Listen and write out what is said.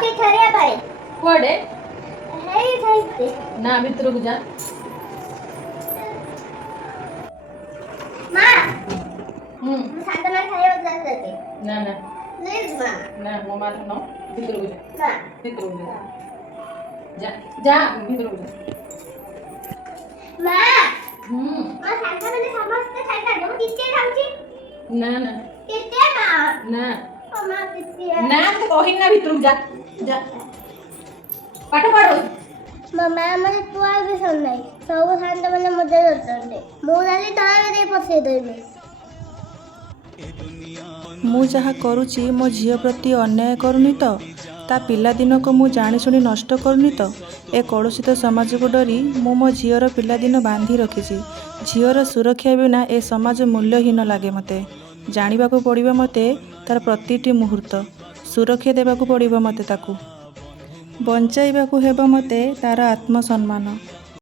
के खरिया भाई कुआडे है ही खाइते ना भितर को जा मां हम्म साथ में खाइयो जाते ना ना प्लीज मां ना मम्मा नो भितर को जा मां भितर को जा जा भितर को जा मां हम्म मां साथ में समस्त खाइता दो कितने खाउची ना ना कितने मां ना मां कितने ना तो कहि ना भितर को जा जा पाठ पढ़ो मामा મને તું આવી સંનાઈ ସବୁ શાંત મને મજા କରୁଛନ୍ତି ମୁଁ ଜାଲି ତଳେ ଦେଇ ପସେଇ ଦେବି ମୁଁ ଯାହା କରୁଛି ମୋ ଝିଅ ପ୍ରତି ଅନ୍ୟାୟ କରୁନି ତ ତା ପିଲାଦିନକୁ ମୁଁ ଜାଣିଶୁଣି ନଷ୍ଟ କରୁନି ତ ଏ କଳୁଷିତ ସମାଜକୁ ଡରି ମୁଁ ମୋ ଝିଅର ପିଲାଦିନ ବାନ୍ଧି ରଖିଛି। ଝିଅର ସୁରକ୍ଷା ବିନା ଏ ସମାଜ ମୂଲ୍ୟହୀନ ଲାଗେ ମୋତେ। ଜାଣିବାକୁ ପଡ଼ିବ ମୋତେ ତାର ପ୍ରତିଟି ମୁହୂର୍ତ୍ତ। ସୁରକ୍ଷା ଦେବାକୁ ପଡ଼ିବ ମୋତେ ତାକୁ। ବଞ୍ଚାଇବାକୁ ହେବ ମୋତେ ତାର ଆତ୍ମସମ୍ମାନ।